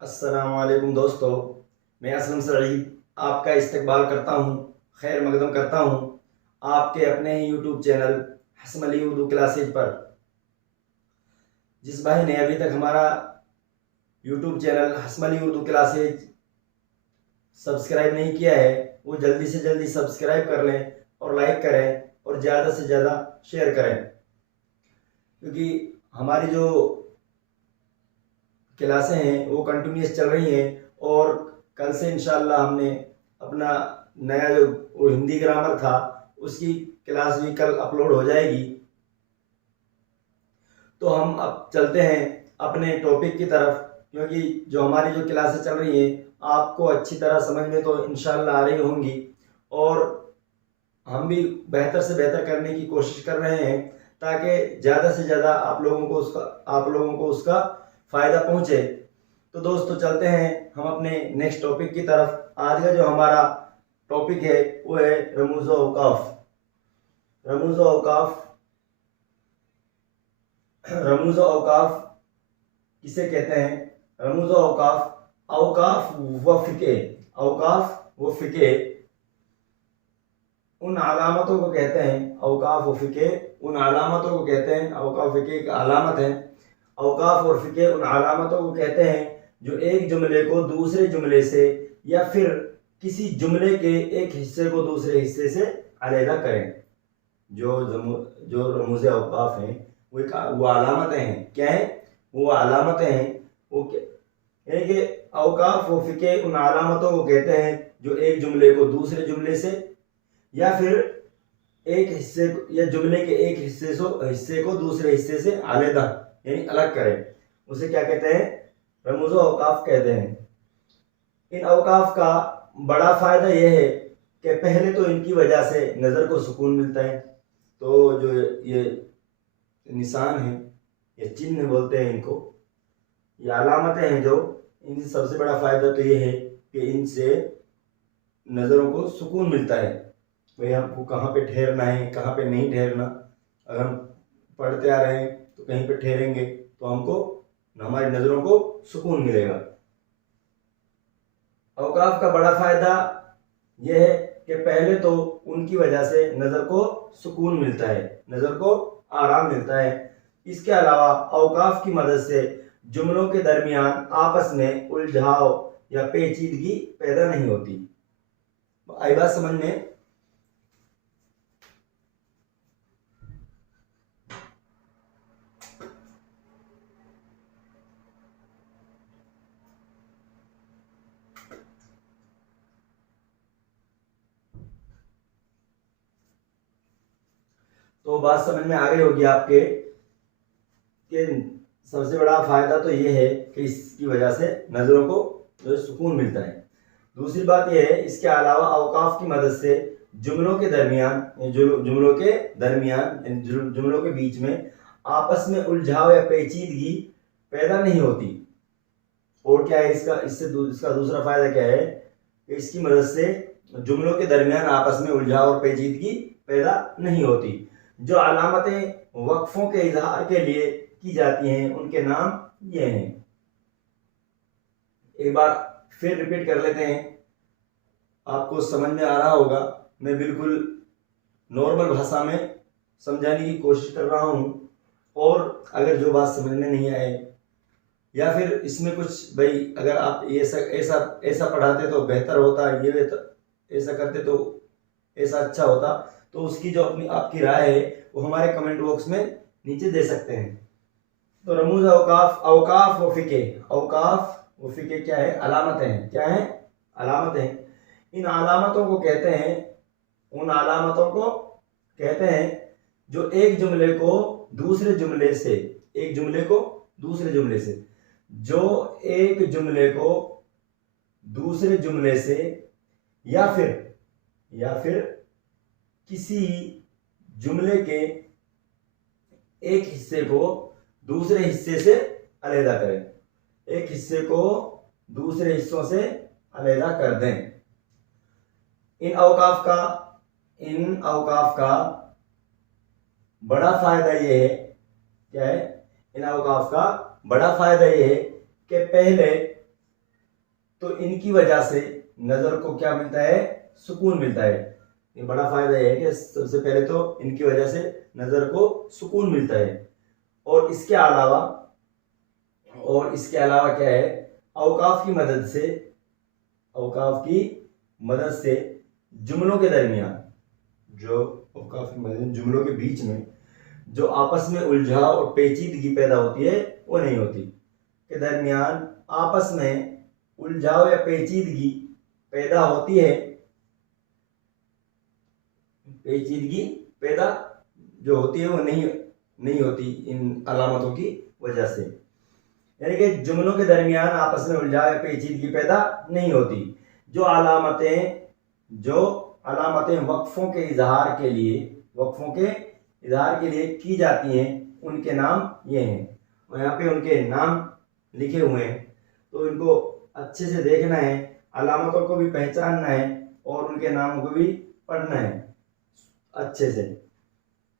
अस्सलामुअलैकुम दोस्तों, मैं असलम सईद आपका इस्तकबाल करता हूँ, खैर मकदम करता हूँ आपके अपने ही YouTube channel Hasmali Urdu classes पर। जिस भाई ने अभी तक हमारा YouTube channel Hasmali Urdu classes subscribe नहीं किया है वो जल्दी से जल्दी सब्सक्राइब कर लें और लाइक करें और ज़्यादा से ज़्यादा शेयर करें, क्योंकि हमारी जो क्लासें हैं वो कंटिन्यूस चल रही हैं और कल से इंशाल्लाह हमने अपना नया जो वो हिंदी ग्रामर था उसकी क्लास भी कल अपलोड हो जाएगी। तो हम अब चलते हैं अपने टॉपिक की तरफ, क्योंकि जो हमारी जो क्लासें चल रही हैं आपको अच्छी तरह समझ में तो इंशाल्लाह आ रही होंगी और हम भी बेहतर से बेहतर करने की कोशिश कर रहे हैं ताकि ज़्यादा से ज़्यादा आप लोगों को उसका फ़ायदा पहुँचे। तो दोस्तों चलते हैं हम अपने नेक्स्ट टॉपिक की तरफ। आज का जो हमारा टॉपिक है वो है रमूज़ औकाफ। रमूज़ औकाफ रमूज़ औकाफ किसे कहते हैं? रमूज़ औकाफ औकाफ व फ़िके उन अलामतों को कहते हैं। औकाफ व फ़िके उन अलामतों को कहते हैं। औकाफ फ़िके एक अलामत है। औकाफ और फ़िके उन अलामतों को कहते हैं जो एक जुमले को दूसरे जुमले से या फिर किसी जुमले के एक हिस्से को दूसरे हिस्से से अलहदा करें। जो रमूज़ औकाफ हैं वो अलामतें हैं। क्या है? वो अलामतें हैं। वो है कि औकाफ व फ़िके उन अलामतों को कहते हैं जो एक जुमले को दूसरे जुमले से या फिर एक हिस्से या जुमले के एक हिस्से को दूसरे हिस्से से अलहदा यानी अलग करें, उसे क्या कहते हैं? रमूज़ औकाफ कहते हैं। इन औकाफ का बड़ा फ़ायदा यह है कि पहले तो इनकी वजह से नज़र को सुकून मिलता है। तो जो ये निशान है, ये चिन्ह बोलते हैं इनको, ये अलामतें हैं, जो इनसे सबसे बड़ा फ़ायदा तो ये है कि इनसे नज़रों को सुकून मिलता है। भाई हमको कहाँ पे ठहरना है, कहाँ पे नहीं ठहरना। अगर हम पढ़ते आ रहे हैं तो कहीं पे ठहरेंगे तो हमको हमारी नज़रों को सुकून मिलेगा। औकाफ का बड़ा फ़ायदा यह है कि पहले तो उनकी वजह से नज़र को सुकून मिलता है, नज़र को आराम मिलता है। इसके अलावा औकाफ की मदद से जुमलों के दरमियान आपस में उलझाव या पेचीदगी पैदा नहीं होती। आई बात समझ में? तो बात समझ में आ गई होगी आपके कि सबसे बड़ा फायदा तो ये है कि इसकी वजह से नज़रों को जो सुकून मिलता है। दूसरी बात यह है, इसके अलावा औकाफ की मदद से जुमलों के दरमियान जुमलों के बीच में आपस में उलझाव या पेचीदगी पैदा नहीं होती। और क्या है इसका दूसरा फायदा क्या है कि इसकी मदद से जुमलों के दरमियान आपस में उलझाव और पेचीदगी पैदा नहीं होती। जो अलामतें वक्फों के इजहार के लिए की जाती हैं उनके नाम ये हैं। एक बार फिर रिपीट कर लेते हैं, आपको समझ में आ रहा होगा। मैं बिल्कुल नॉर्मल भाषा में समझाने की कोशिश कर रहा हूँ और अगर जो बात समझ में नहीं आए या फिर इसमें कुछ, भाई अगर आप ऐसा पढ़ाते तो बेहतर होता, ये ऐसा करते तो ऐसा अच्छा होता, तो उसकी जो आपकी राय है वो हमारे कमेंट बॉक्स में नीचे दे सकते हैं। तो रमूज़ औकाफ व फ़िके क्या है? अलामतें हैं। क्या है? अलामतें। इन अलामतों को कहते हैं, उन अलामतों को कहते हैं जो एक जुमले को दूसरे जुमले से जो एक जुमले को दूसरे जुमले से या फिर किसी जुमले के एक हिस्से को दूसरे हिस्से से अलहदा करें, एक हिस्से को दूसरे हिस्सों से अलहदा कर दें। इन औकाफ का बड़ा फायदा यह है, क्या है? इन औकाफ का बड़ा फायदा यह है कि पहले तो इनकी वजह से नजर को क्या मिलता है, सुकून मिलता है। ये बड़ा फायदा है कि सबसे पहले तो इनकी वजह से नजर को सुकून मिलता है। और इसके अलावा क्या है, औकाफ की मदद से जुमलों के दरमियान, जो औकाफ की मदद जुमलों के बीच में जो आपस में उलझाव और पेचीदगी पैदा होती है वो नहीं होती। के दरमियान आपस में उलझाव या पेचीदगी पैदा होती है, पेचीदगी पैदा जो होती है वो नहीं होती इन अलामतों की वजह से। यानी कि जुमलों के दरमियान आपस में उलझाव या पेचीदगी पैदा नहीं होती। जो अलामतें वक्फों के इजहार के लिए की जाती हैं उनके नाम ये हैं। और यहाँ पे उनके नाम लिखे हुए हैं, तो इनको अच्छे से देखना है, अलामतों को भी पहचानना है और उनके नामों को भी पढ़ना है अच्छे से।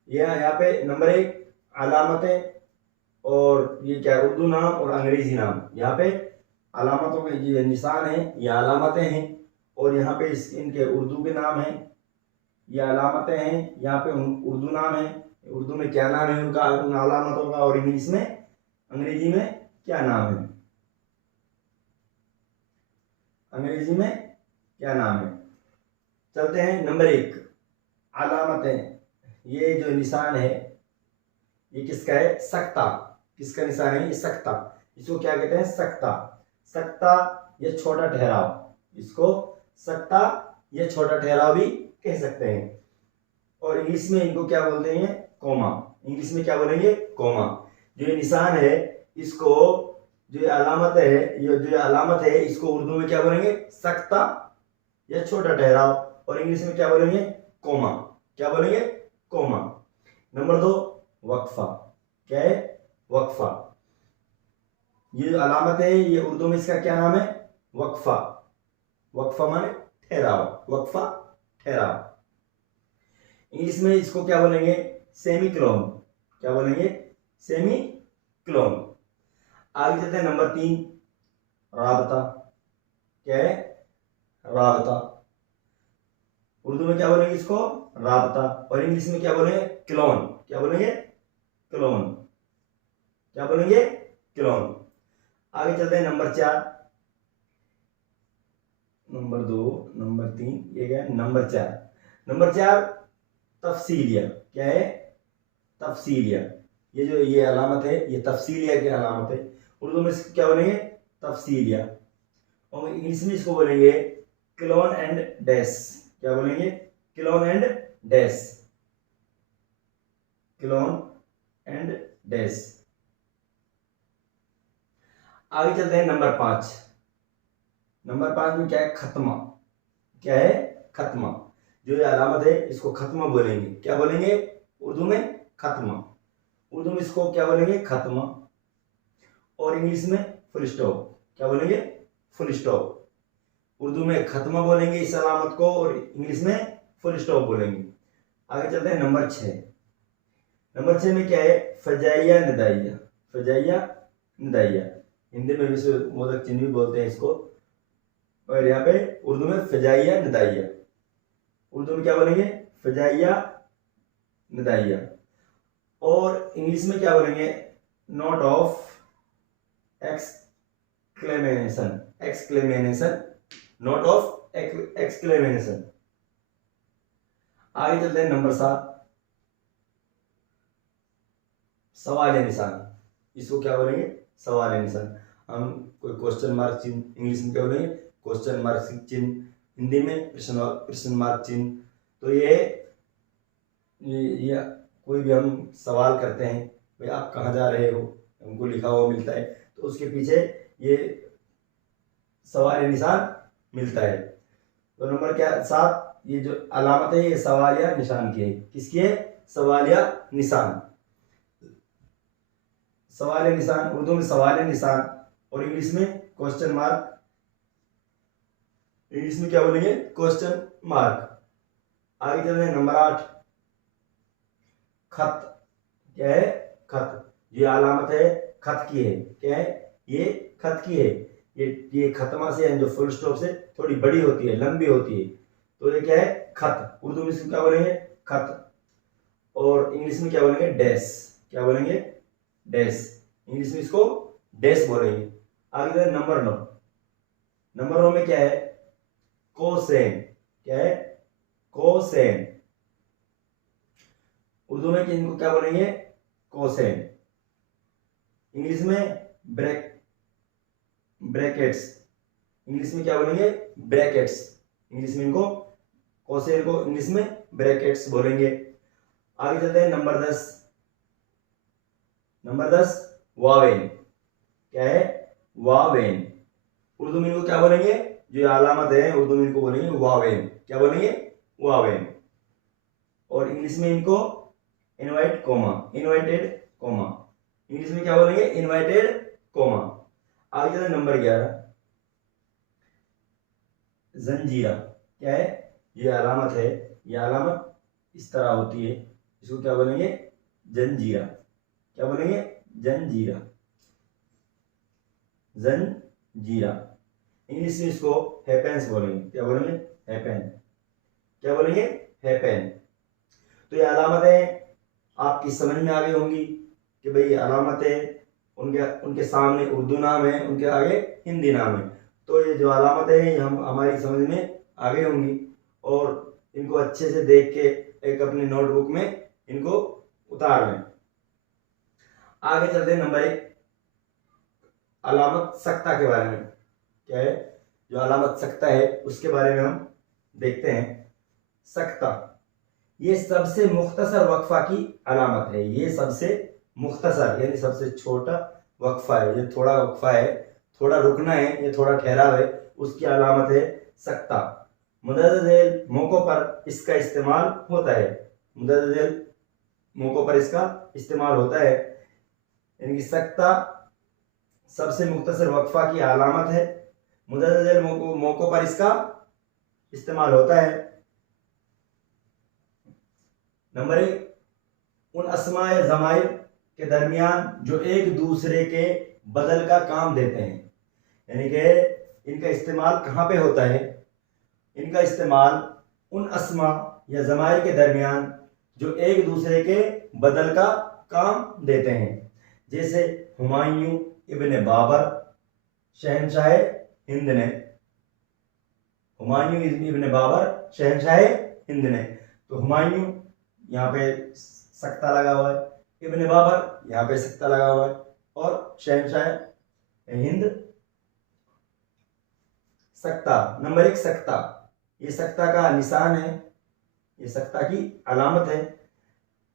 यह यहाँ पे नंबर 1 अलामतें, और ये क्या, उर्दू नाम और अंग्रेजी नाम। यहाँ पे अलामतों के ये निशान है, ये अलामतें हैं, और यहाँ पे इनके उर्दू के नाम हैं, ये अलामतें हैं। यहाँ पे उर्दू नाम है, उर्दू में क्या नाम है उनका, उन अलामतों का, और इंग्लिश में, अंग्रेजी में क्या नाम है, अंग्रेजी में क्या नाम है। चलते हैं नंबर 1 अलामतें। ये जो निशान है ये किसका है, सख्ता। किसका निशान है, ये सख्ता। इसको क्या कहते हैं, सख्ता। सख्ता या छोटा ठहराव, इसको सख्ता या छोटा ठहराव भी कह सकते हैं। और इंग्लिश में इनको क्या बोलते हैं, कोमा। इंग्लिश में क्या बोलेंगे, कोमा। जो ये निशान है इसको, जो ये अलामत है इसको उर्दू में क्या बोलेंगे, सख्ता या छोटा ठहराव, और इंग्लिश में क्या बोलेंगे, कोमा। क्या बोलेंगे, कोमा। नंबर 2 वक्फा। क्या है, वक्फा। ये जो अलामत है ये उर्दू में इसका क्या नाम है, वक्फा। वक्फा माने ठहराव, वक्फा ठहराव। इंग्लिश में इसको क्या बोलेंगे, सेमी क्लोन। क्या बोलेंगे, सेमी क्लोन। आगे चलते हैं नंबर 3 राबता। क्या है, राबता। उर्दू में क्या बोलेंगे इसको, राबता, और इंग्लिश में क्या बोलेंगे, क्लोन। क्या बोलेंगे, क्लोन। क्या बोलेंगे, क्लोन। आगे चलते हैं नंबर 4, नंबर 2, नंबर 3, ये क्या है, नंबर 4। नंबर 4 तफसीलिया। क्या है, तफसीलिया। ये अलामत है, ये तफसीलिया की अलामत है। उर्दू में इसको क्या बोलेंगे, तफसीलिया, और इंग्लिश में इसको बोलेंगे क्लोन एंड डैश। क्या बोलेंगे, clone and dash, clone and dash. आगे चलते हैं नंबर 5। नंबर 5 में क्या है, खत्मा। क्या है, खत्मा। जो ये अलामत है इसको खत्मा बोलेंगे। क्या बोलेंगे, उर्दू में खत्मा। उर्दू में इसको क्या बोलेंगे, खत्मा, और इंग्लिश में फुल स्टॉप। क्या बोलेंगे, फुल स्टॉप। उर्दू में खत्मा बोलेंगे इस अलामत को, और इंग्लिश में फुल स्टॉप बोलेंगे। आगे चलते हैं नंबर 6। नंबर 6 में क्या है, फजाइया निदाइया। फजाइया निदाइया, हिंदी में विस्मोदक चिन्ह भी बोलते हैं इसको, और यहाँ पे उर्दू में फजाइया निदाइया। उर्दू में क्या बोलेंगे, फजाइया निदाइया, और इंग्लिश में क्या बोलेंगे, note of exclamation. Exclamation, note of exclamation. आगे चलते हैं नंबर 7 सवाल निशान। इसको क्या बोलेंगे, सवाल निशान। हम कोई क्वेश्चन मार्क चिन्ह, इंग्लिश में क्या बोलेंगे, क्वेश्चन मार्क चिन्ह, हिंदी में प्रश्न मार्क चिन्ह। तो ये कोई भी हम सवाल करते हैं, भाई आप कहाँ जा रहे हो, हमको लिखा हुआ मिलता है, तो उसके पीछे ये सवाल निशान मिलता है। तो नंबर क्या 7, ये जो अलामत है ये सवाल या निशान की है। किसकी है, सवाल या निशान। सवाल या निशान, उर्दू में सवाल या निशान, और इंग्लिश में क्वेश्चन मार्क। इंग्लिश में क्या बोलेंगे, क्वेश्चन मार्क। आगे चलते हैं नंबर 8 खत। क्या है, खत। ये अलामत है खत की है। क्या है, ये खत की है। ये खत्मा से यानी जो फुल स्टॉप से थोड़ी बड़ी होती है, लंबी होती है, तो ये क्या है, खत। उर्दू में इसको क्या बोलेंगे, खत। और इंग्लिश में क्या बोलेंगे, डैश। क्या बोलेंगे, डैश। इंग्लिश में इसको डैश बोलेंगे। आगे नंबर 9। नंबर 9 में क्या है, कोसेन। क्या है, कोसेन। उर्दू में इनको क्या बोलेंगे, कोसेन। इंग्लिश में ब्रैकेट्स। इंग्लिश में क्या बोलेंगे, ब्रैकेट्स। इंग्लिश में इनको कोसेन को इंग्लिश में ब्रैकेट्स बोलेंगे। आगे चलते हैं नंबर 10। नंबर 10 वावेन। क्या है, वावेन। उर्दू में इनको क्या बोलेंगे, जो अलामत है उर्दू में इनको बोलेंगे वावेन। क्या बोलेंगे, वावेन। और इंग्लिश में इनको invite comma, invited comma. English में क्या बोलेंगे, इनवाइटेड कोमा। आगे चलते नंबर 11 जंजीरा। क्या है, ये अलामत है, ये अलामत इस तरह होती है, इसको क्या बोलेंगे, जंजीरा। क्या बोलेंगे, जंजीरा, जंजीरा। इंग्लिश में इसको हैपेंस बोलेंगे। क्या बोलेंगे, हैपेन। क्या बोलेंगे, हैपेन। तो ये अलामतें आपकी समझ में आ गई होंगी कि भाई अलामतें उनके सामने उर्दू नाम है, उनके आगे हिंदी नाम है। तो ये जो अलामतें हैं हम हमारी समझ में आ गई होंगी, और इनको अच्छे से देख के एक अपनी नोटबुक में इनको उतार लें। आगे चलते हैं नंबर 1 अलामत सख्ता के बारे में। क्या है, जो अलामत सख्ता है उसके बारे में हम देखते हैं। सख्ता ये सबसे मुख्तसर वक्फा की अलामत है। ये सबसे मुख्तसर यानी सबसे छोटा वक्फा है। ये थोड़ा वक्फा है, थोड़ा रुकना है, ये थोड़ा ठहराव है, उसकी अलामत है सख्ता। मुतअद्दिल मौकों पर इसका इस्तेमाल होता है। मुतअद्दिल मौकों पर इसका इस्तेमाल होता है, यानी कि सख्ता सबसे मुख्तसर वक्फा की अलामत है। मुतअद्दिल मौकों पर इसका इस्तेमाल होता है। नंबर 1 उन अस्मा या ज़माइर के दरमियान जो एक दूसरे के बदल का काम देते हैं, यानी कि इनका इस्तेमाल कहाँ पे होता है, इनका इस्तेमाल उन अस्मा या ज़माइर के दरमियान जो एक दूसरे के बदल का काम देते हैं। जैसे हुमायूं इब्न बाबर शहनशाह हिंद ने। हुमायूं इब्न बाबर शहनशाह हिंद ने। तो हुमायूं यहाँ पे सख्ता लगा हुआ है, इब्न बाबर यहाँ पे सख्ता लगा हुआ है, और शहनशाह हिंद सख्ता। नंबर 1 सख्ता, ये सख्ता का निशान है, ये सख्ता की अलामत है।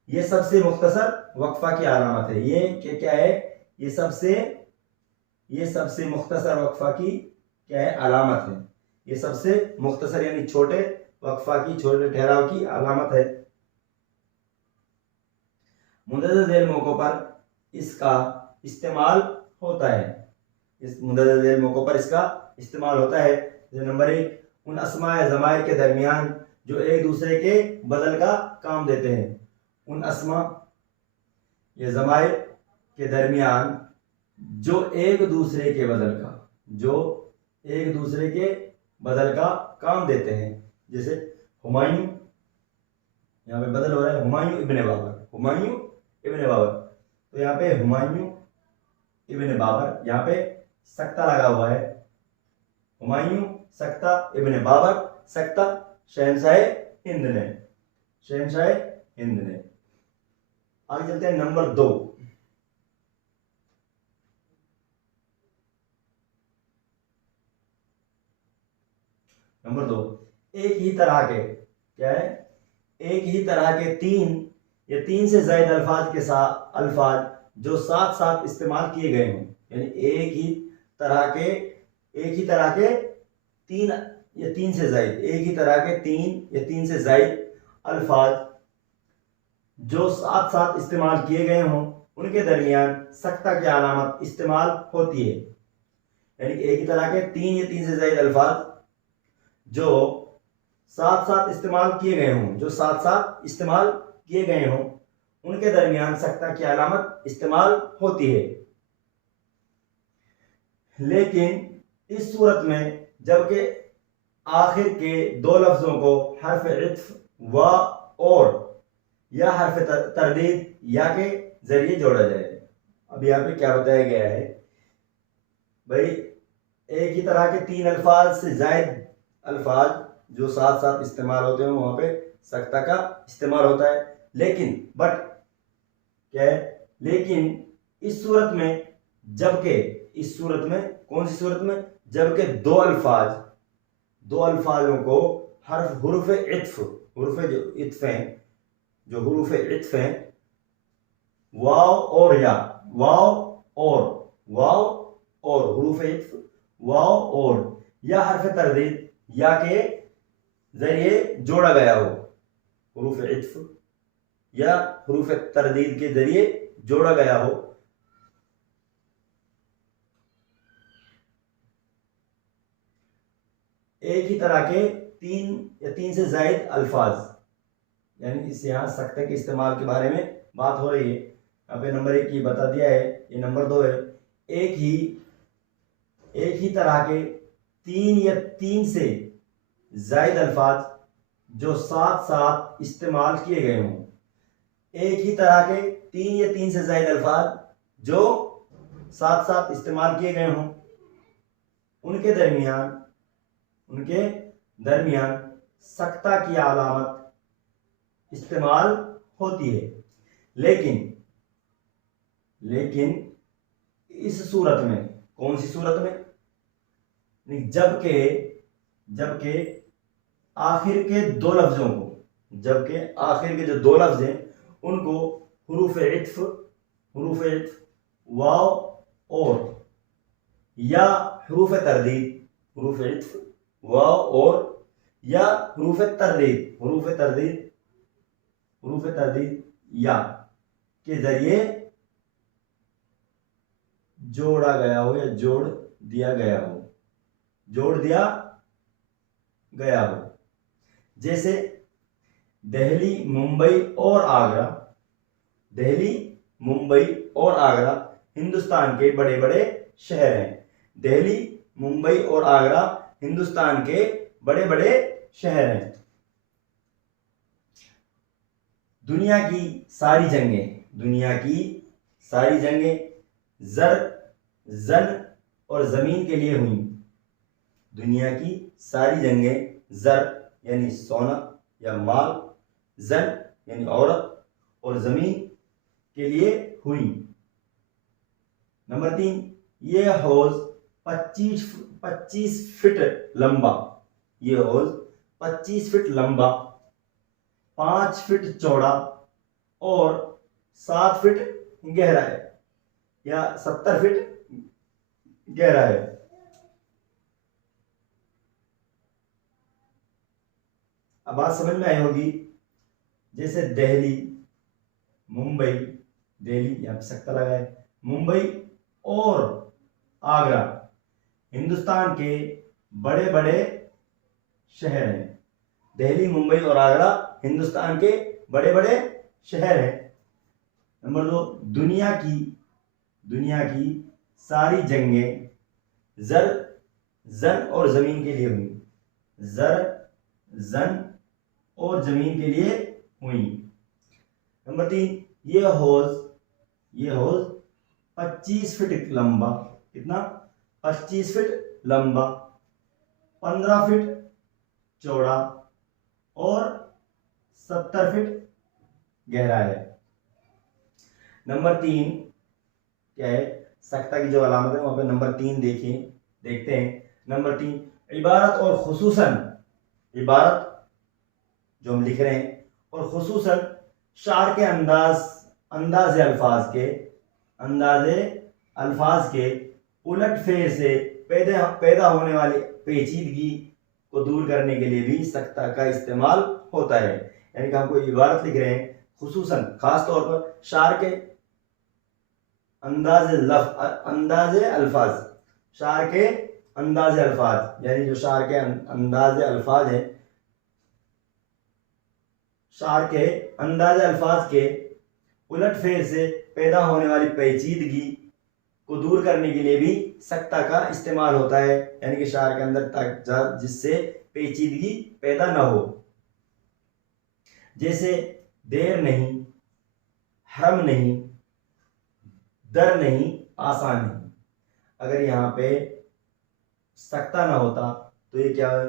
ये सबसे मुख्तसर वक्फा की अलामत है। ये क्या है, ये सबसे मुख्तसर वक्फा की क्या है, अलामत है। ये सबसे मुख्तसर यानी छोटे वक्फा की, छोटे ठहराव की अलामत है। मुतअद्दिल मौकों पर इसका इस्तेमाल होता है। इस मुतअद्दिल मौकों पर इसका इस्तेमाल होता है। नंबर 1 उन अस्मा या ज़माइर के दरमियान जो एक दूसरे के बदल का काम देते हैं। उन अस्मा या ज़माइर के दरमियान जो एक दूसरे के बदल का काम देते हैं। जैसे हुमायूं, यहाँ पे बदल हो रहा है, हुमायूं इब्न बाबर, हुमायूं इब्न बाबर। तो यहाँ पे हुमायूं इब्न बाबर, यहाँ पे सख्ता लगा हुआ है। हुमायूं सख्ता, इब्न बाबर सख्ता, शहनशाह हिंद ने, शहनशाह हिंद ने। आगे चलते हैं नंबर 2। नंबर 2 एक ही तरह के, क्या है, एक ही तरह के 3 या 3 से ज्यादा अल्फाज जो साथ साथ इस्तेमाल किए गए हों, यानी एक ही तरह के 3 या 3 से ज्यादा, एक ही तरह के 3 या 3 से ज्यादा अल्फाज जो साथ साथ इस्तेमाल किए गए हों, उनके दरमियान सख्ता की अलामत इस्तेमाल होती है। यानी कि एक ही तरह के 3 या 3 से ज्यादा अल्फाज जो साथ साथ इस्तेमाल किए गए हों, उनके दरमियान सख्ता की अलामत इस्तेमाल होती है। लेकिन इस सूरत में जबकि आखिर के दो लफ्जों को हर्फ इत्फ व और या हर्फ तरदीद या के जरिए जोड़ा जाए। अब यहाँ पे क्या बताया गया है भाई, एक ही तरह के तीन अल्फाज से जायद अल्फाज जो साथ साथ इस्तेमाल होते हैं वहां पे सख्ता का इस्तेमाल होता है, लेकिन बट क्या है, लेकिन इस सूरत में जबकि इस सूरत में कौन सी सूरत में, जबकि दो अल्फाजों को हर्फ हुरूफ इत्फ, हुरूफ जो इत्फ हैं, जो हुरूफ इत्फ हैं, वाव और या, वाव और हुरूफ इत्फ, वाव और या हर्फ तरदीद या के जरिए जोड़ा गया हो, हुरूफ इत्फ या हुरूफ तरदीद के जरिए जोड़ा गया हो, एक ही तरह के तीन या तीन से जायद अल्फाज, यानी इस यहाँ सख्ते के इस्तेमाल के बारे में बात हो रही है। यहाँ पे नंबर 1 की बता दिया है, ये नंबर 2 है, एक ही तरह के तीन या तीन से जायद अल्फाज जो साथ साथ इस्तेमाल किए गए हों, एक ही तरह के तीन या तीन से जायद अल्फाज जो साथ साथ इस्तेमाल किए गए हों, उनके दरमियान सख्ता की अलामत इस्तेमाल होती है। लेकिन इस सूरत में, कौन सी सूरत में, जबकि आखिर के दो लफ्जों को, जबकि आखिर के जो दो लफ्ज हैं उनको हुरूफ इत्फ वाव और या हुरूफ तरदीद, हुरूफ इत्फ वाव और या हुरूफ तरदीद या के जरिए जोड़ा गया हो या जोड़ दिया गया हो, जैसे दिल्ली, मुंबई और आगरा हिंदुस्तान के बड़े बड़े शहर हैं। दिल्ली, मुंबई और आगरा हिंदुस्तान के बड़े बड़े शहर हैं। दुनिया की सारी जंगें जन और जमीन के लिए हुई। दुनिया की सारी जंगें जर यानी सोना या माल, जन यानी औरत और जमीन के लिए हुई। नंबर 3, यह हौज 25 फीट लंबा, यह हौज 25 फीट लंबा, 5 फीट चौड़ा और 7 फीट गहरा है या 70 फीट गहरा है। अब बात समझ में आई होगी, जैसे दिल्ली, मुंबई, दिल्ली यहां पे सख्ता लगा है, मुंबई और आगरा हिंदुस्तान के बड़े बड़े शहर हैं। दिल्ली, मुंबई और आगरा हिंदुस्तान के बड़े बड़े शहर हैं। नंबर 2, दुनिया की सारी जंगें जन और जमीन के लिए हुई। जन और जमीन के लिए हुई। नंबर 3, यह हौज 25 फीट लंबा, कितना, 25 फीट लंबा, 15 फीट चौड़ा और 70 फीट गहरा है। नंबर 3 क्या है, सख्ता की जो अलामत है वहां पे नंबर 3 देखते हैं। नंबर 3, इबारत और खुसूसन, इबारत जो हम लिख रहे हैं और खुसूसन शार के अंदाज़े अल्फाज के उलट फेर से पैदा होने वाली पेचीदगी को दूर करने के लिए भी सख्ता का इस्तेमाल होता है। यानी कि हम कोई इबारत लिख रहे हैं, खुसूसन खास तौर पर शार के अंदाज़े अल्फाज, यानी जो शार के अंदाज़े अल्फाज हैं, शार के अंदाज़े अल्फाज के उलट फेर से पैदा होने वाली पेचीदगी को दूर करने के लिए भी सख्ता का इस्तेमाल होता है, यानी कि शार के अंदर तक जिससे पेचीदगी पैदा न हो। जैसे देर नहीं, हरम नहीं, दर नहीं, आसान नहीं। अगर यहाँ पे सख्ता ना होता तो ये क्या है,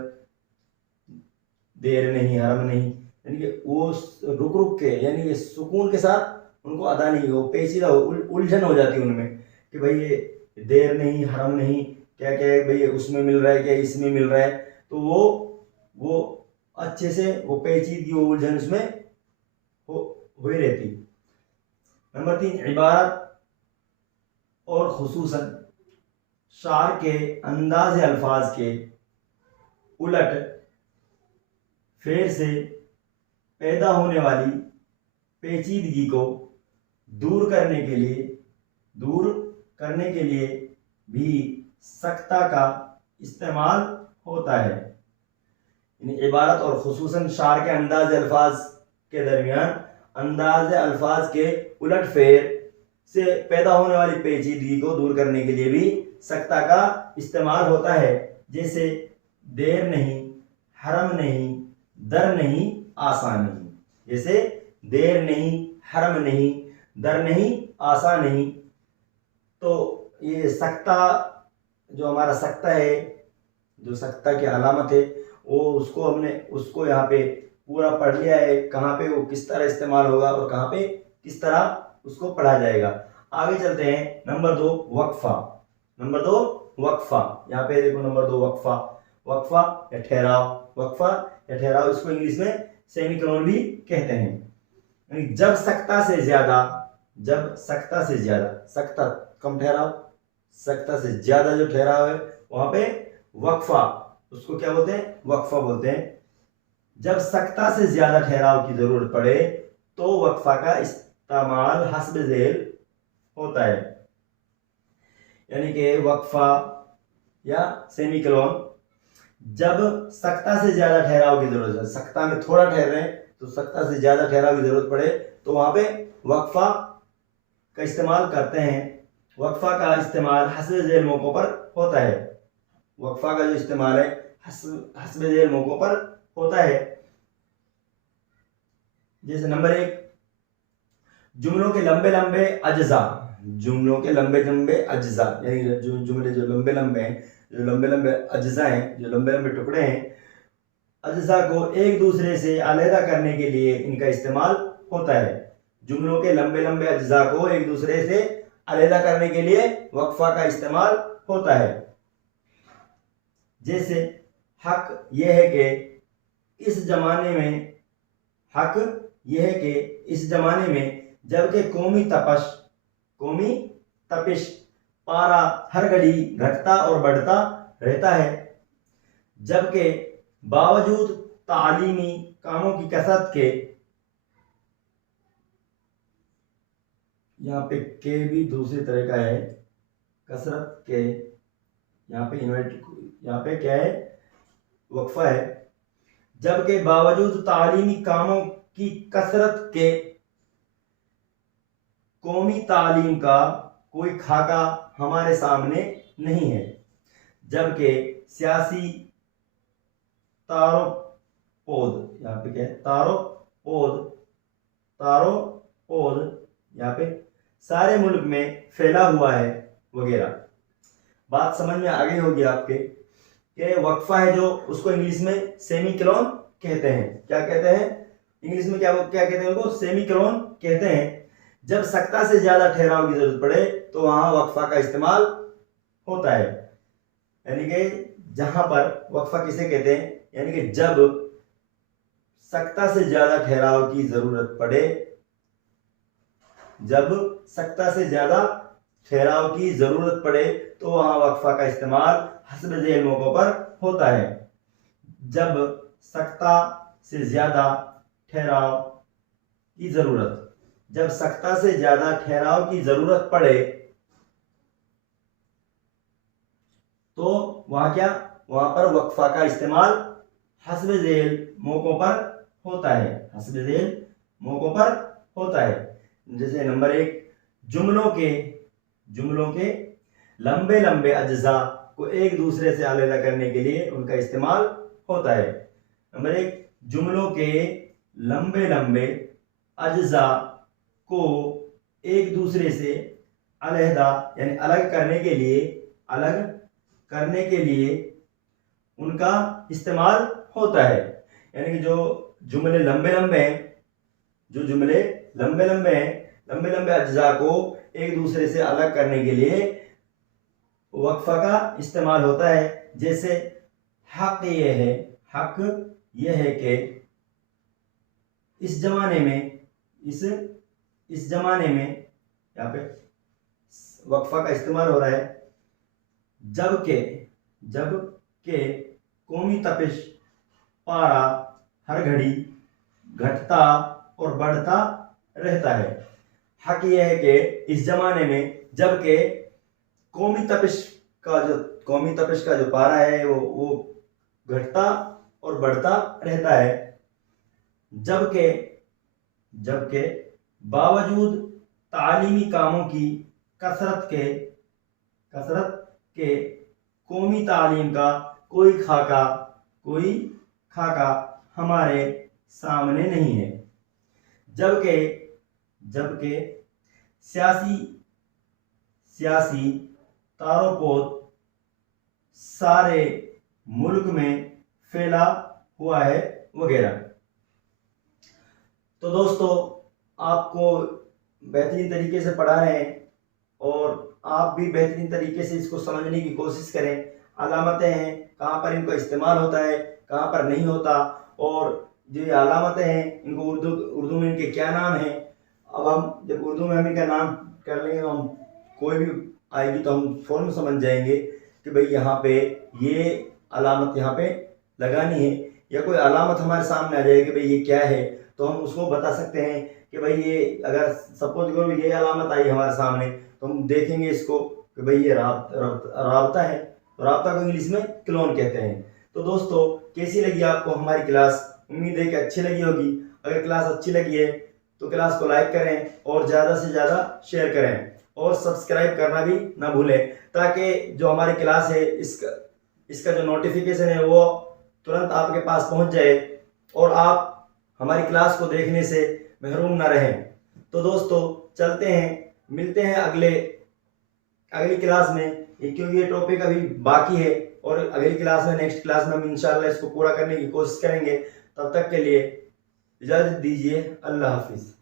देर नहीं, हरम नहीं, यानी कि वो रुक रुक के, यानी कि सुकून के साथ उनको अदा नहीं हो, पेचीदा हो, उलझन हो जाती उनमें कि भाई ये देर नहीं, हरम नहीं, क्या क्या है भाई, उसमें मिल रहा है क्या, इसमें मिल रहा है, तो वो अच्छे से वो पेचीदगी, वो उलझन उसमें हो ही रहती। नंबर 3, इबारत और खुसूसन शार के अंदाज़ अल्फाज के उलट फेर से पैदा होने वाली पेचीदगी को दूर करने के लिए भी सख्ता का इस्तेमाल होता है। इबारत और खुसूसन शार के अंदाज अल्फाज के दरमियान अंदाज अल्फाज के उलट फेर से पैदा होने वाली पेचीदगी को दूर करने के लिए भी सख्ता का इस्तेमाल होता है। जैसे देर नहीं, हरम नहीं, दर नहीं, आसान नहीं। जैसे देर नहीं, हरम नहीं, दर नहीं, आसान नहीं। तो ये सख्ता, जो हमारा सख्ता है, जो सख्ता की अलामत है, वो उसको यहाँ पे पूरा पढ़ लिया है, कहाँ पे वो किस तरह इस्तेमाल होगा और कहाँ पे किस तरह उसको पढ़ा जाएगा। आगे चलते हैं। नंबर 2, वक्फा। नंबर 2, वक्फा। यहाँ पे देखो नंबर 2, वक्फा। वक्फा या ठहराव, वक्फा या ठहराव, इसको इंग्लिश में सेमीकोलन भी कहते हैं। जब सख्ता से ज्यादा, सख्ता कम ठहराव, सख्ता से ज्यादा जो ठहराव है वहां पे वक्फा, उसको क्या बोलते हैं, वक्फा बोलते हैं। जब सख्ता से ज्यादा ठहराव की जरूरत पड़े तो वक्फा का इस्तेमाल हस्ब ज़ेल होता है, यानी कि वक्फा या सेमीकोलन। जब सख्ता से ज्यादा ठहराव की जरूरत है, सख्ता में थोड़ा ठहर रहे हैं तो सख्ता से ज्यादा ठहराव की जरूरत पड़े तो वहां पे वक्फा का इस्तेमाल करते हैं। वक्फा का इस्तेमाल हस्ब ज़ेल मौकों पर होता है। वक्फा का जो इस्तेमाल है हस्ब ज़ेल मौकों पर होता है। जैसे नंबर 1, जुमलों के लंबे लंबे अज्जा। जुमलों के लंबे लंबे अज्जा, यानी जो जुमले जो लंबे लंबे हैं, जो लंबे लंबे अज्जा हैं, जो लंबे लंबे टुकड़े हैं, अज्जा को एक दूसरे से अलहदा करने के लिए इनका इस्तेमाल होता है। जुमलों के लंबे लंबे अज्जा को एक दूसरे से अलहदा करने के लिए वक्फा का इस्तेमाल होता है। जैसे हक यह है कि इस जमाने में जबकि कौमी तपिश पारा हर घड़ी घटता और बढ़ता रहता है, जबकि बावजूद तालीमी कामों की कसरत के, यहाँ पे के भी दूसरी तरह का है, कसरत के, यहाँ पे क्या है, वक्फा है। जबकि बावजूद तालीमी कामों की कसरत के कौमी तालीम का कोई खाका हमारे सामने नहीं है, जबकि सियासी तारोपोद, यहाँ पे क्या है, तारोपोद यहाँ पे सारे मुल्क में फैला हुआ है वगैरह। बात समझ में आ गई होगी आपके कि वक्फा है जो, उसको इंग्लिश में सेमीकोलन कहते हैं। क्या कहते हैं इंग्लिश में, क्या कहते हैं उनको, सेमीकोलन कहते हैं। जब सख्ता से ज्यादा ठहराव की जरूरत पड़े तो वहां वक्फा का इस्तेमाल होता है, यानी कि जहां पर वक्फा किसे कहते हैं, यानी कि जब सख्ता से ज्यादा ठहराव की जरूरत पड़े, जब सख्ता से ज्यादा ठहराव की जरूरत पड़े तो वहां वक्फा का इस्तेमाल हस्ब ज़ेल मौकों पर होता है। जब सख्ता से ज्यादा ठहराव की जरूरत, जब सख्ता से ज्यादा ठहराव की जरूरत पड़े तो वहां क्या, वहां पर वक्फा का इस्तेमाल हस्ब ज़ेल मौकों पर होता है, हस्ब ज़ेल मौकों पर होता है। जैसे नंबर 1, जुमलों के लंबे लंबे अज्जा को एक दूसरे से अलग करने के लिए उनका इस्तेमाल होता है। नंबर 1, जुमलों के लंबे लंबे अज्जा को एक दूसरे से अलहदा यानी अलग करने के लिए उनका इस्तेमाल होता है। यानी कि जो जुमले लंबे लंबे हैं, लंबे लंबे अज्जा को एक दूसरे से अलग करने के लिए वक्फा का इस्तेमाल होता है। जैसे हक ये है कि इस जमाने में यहाँ पे वक्फा का इस्तेमाल हो रहा है जबकि कौमी तपिश पारा हर घड़ी घटता और बढ़ता रहता है। हक यह है कि इस जमाने में जबकि कौमी तपिश का जो पारा है वो घटता और बढ़ता रहता है। जबकि बावजूद तालीमी कामों की कसरत के कौमी तालीम का कोई खाका हमारे सामने नहीं है। जबकि सियासी तारोपोत सारे मुल्क में फैला हुआ है वगैरह। तो दोस्तों, आपको बेहतरीन तरीके से पढ़ा रहे हैं और आप भी बेहतरीन तरीके से इसको समझने की कोशिश करें। अलामतें हैं, कहाँ पर इनका इस्तेमाल होता है, कहाँ पर नहीं होता, और जो ये अलामतें हैं इनको उर्दू में इनके क्या नाम हैं। अब हम जब उर्दू में हम इनका नाम कर लेंगे तो हम कोई भी आएगी तो हम फौरन समझ जाएंगे कि भाई यहाँ पे ये अलामत यहाँ पे लगानी है, या कोई अलामत हमारे सामने आ जाएगी कि भाई ये क्या है, तो हम उसको बता सकते हैं कि भाई ये अगर सपोज करो ये अलामत आई हमारे सामने तो हम देखेंगे इसको कि भाई ये राबता है। तो राबता को इंग्लिश में क्लोन कहते हैं। तो दोस्तों, कैसी लगी आपको हमारी क्लास? उम्मीद है कि अच्छी लगी होगी। अगर क्लास अच्छी लगी है तो क्लास को लाइक करें और ज़्यादा से ज़्यादा शेयर करें और सब्सक्राइब करना भी ना भूलें, ताकि जो हमारी क्लास है इसका जो नोटिफिकेशन है वो तुरंत आपके पास पहुंच जाए और आप हमारी क्लास को देखने से महरूम ना रहें। तो दोस्तों, चलते हैं, मिलते हैं अगली क्लास में, क्योंकि ये टॉपिक अभी बाकी है और अगली क्लास में, नेक्स्ट क्लास में हम इंशाल्लाह इसको पूरा करने की कोशिश करेंगे। तब तक के लिए इजाज़त दीजिए। अल्लाह हाफिज़।